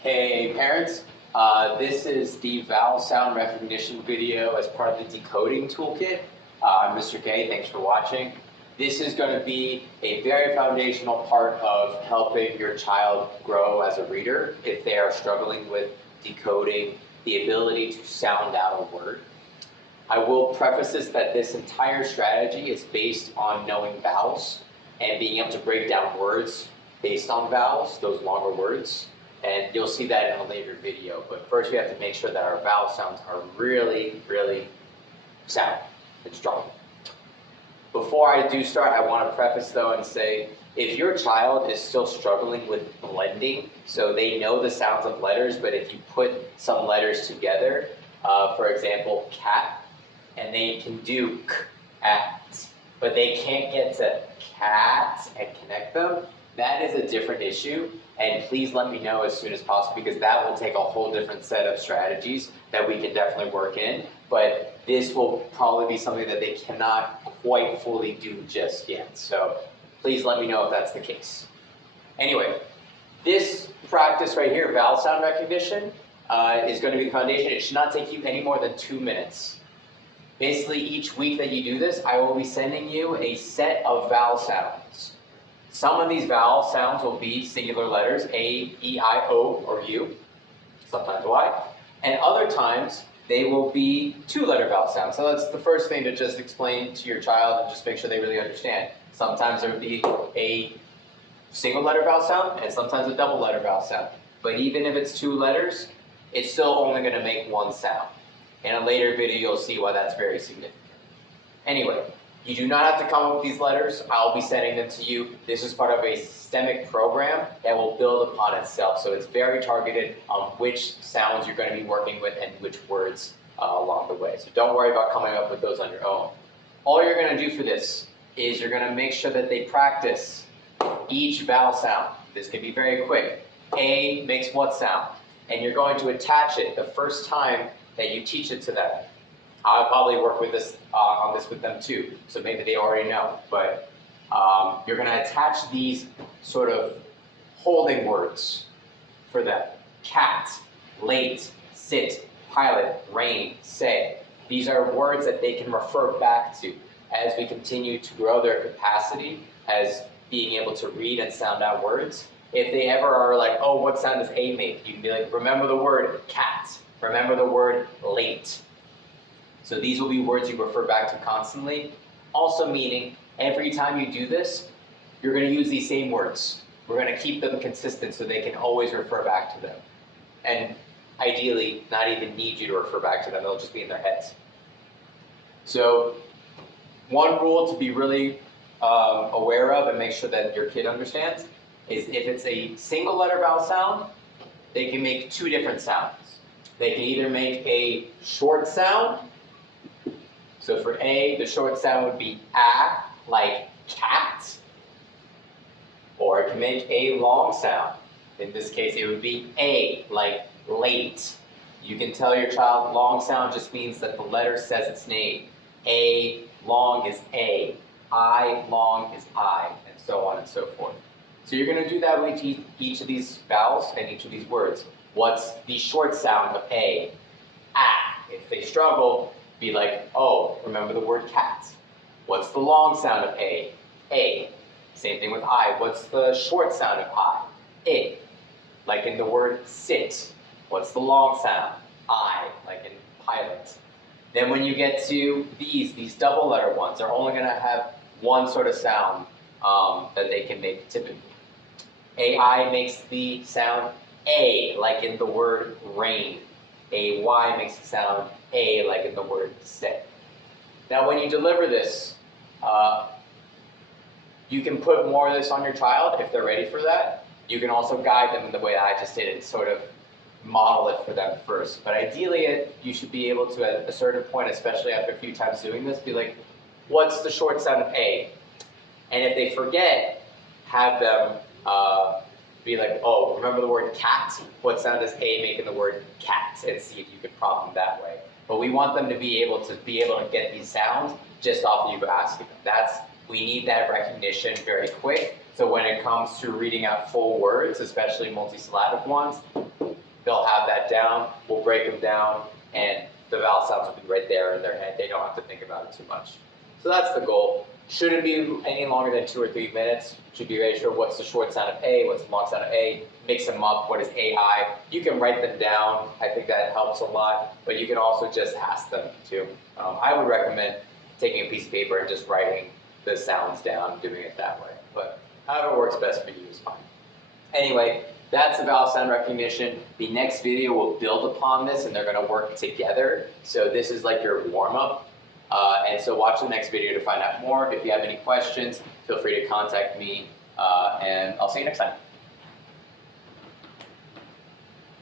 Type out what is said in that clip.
Hey parents, this is the vowel sound recognition video as part of the decoding toolkit. I'm Mr. K, thanks for watching. This is going to be a very foundational part of helping your child grow as a reader if they are struggling with decoding the ability to sound out a word. I will preface this that this entire strategy is based on knowing vowels and being able to break down words based on vowels, those longer words. And you'll see that in a later video. But first we have to make sure that our vowel sounds are really, really sound and strong. Before I do start, I want to preface though and say, if your child is still struggling with blending, so they know the sounds of letters, but if you put some letters together, for example, cat, and they can do k, at, but they can't get to cat and connect them, that is a different issue. And please let me know as soon as possible, because that will take a whole different set of strategies that we can definitely work in. But this will probably be something that they cannot quite fully do just yet. So please let me know if that's the case. Anyway, this practice right here, vowel sound recognition, is going to be the foundation. It should not take you any more than 2 minutes. Basically, each week that you do this, I will be sending you a set of vowel sounds. Some of these vowel sounds will be singular letters, A, E, I, O, or U, sometimes Y. And other times, they will be two-letter vowel sounds. So that's the first thing to just explain to your child and just make sure they really understand. Sometimes there will be a single letter vowel sound and sometimes a double letter vowel sound. But even if it's 2 letters, it's still only going to make 1 sound. In a later video, you'll see why that's very significant. Anyway, you do not have to come up with these letters. I'll be sending them to you. This is part of a systemic program that will build upon itself. So it's very targeted on which sounds you're going to be working with and which words along the way. So don't worry about coming up with those on your own. All you're going to do for this is you're going to make sure that they practice each vowel sound. This can be very quick. A makes what sound? And you're going to attach it the first time that you teach it to them. I'll probably work with this on this with them too, so maybe they already know. But you're going to attach these sort of holding words for them. Cat, late, sit, pilot, rain, say. These are words that they can refer back to as we continue to grow their capacity as being able to read and sound out words. If they ever are like, oh, what sound does A make? You can be like, remember the word cat. Remember the word late. So these will be words you refer back to constantly. Also meaning, every time you do this, you're going to use these same words. We're going to keep them consistent so they can always refer back to them. And ideally, not even need you to refer back to them. They'll just be in their heads. So one rule to be really aware of and make sure that your kid understands is if it's a single letter vowel sound, they can make 2 different sounds. They can either make a short sound. So for A, the short sound would be A, like cat. Or it can make a long sound. In this case, it would be A, like late. You can tell your child long sound just means that the letter says its name. A long is A. I long is I, and so on and so forth. So you're going to do that with each of these vowels and each of these words. What's the short sound of A? Ah. If they struggle, be like, oh, remember the word cat. What's the long sound of A? A. Same thing with I. What's the short sound of I? Like in the word sit. What's the long sound? I, like in pilot. Then when you get to these double letter ones, they're only going to have one sort of sound that they can make typically. AI makes the sound A, like in the word rain. AY makes the sound A, like in the word say. Now when you deliver this, you can put more of this on your child if they're ready for that. You can also guide them in the way that I just did and sort of model it for them first. But ideally, you should be able to, at a certain point, especially after a few times doing this, be like, what's the short sound of A? And if they forget, have them be like, oh, remember the word cat? What sound does A make in the word cat? And see if you can prompt them that way. But we want them to be able to get these sounds just off of you asking them. We need that recognition very quick. So when it comes to reading out full words, especially multisyllabic ones, they'll have that down. We'll break them down, and the vowel sounds will be right there in their head. They don't have to think about it too much. So that's the goal. Shouldn't be any longer than 2 or 3 minutes. Should be very sure what's the short sound of A, what's the long sound of A, mix them up, what is AI. You can write them down. I think that helps a lot, but you can also just ask them too. I would recommend taking a piece of paper and just writing the sounds down, doing it that way. But however works best for you is fine. Anyway, that's the vowel sound recognition. The next video will build upon this, and they're going to work together. So this is like your warm-up. And so watch the next video to find out more. If you have any questions, feel free to contact me, and I'll see you next time.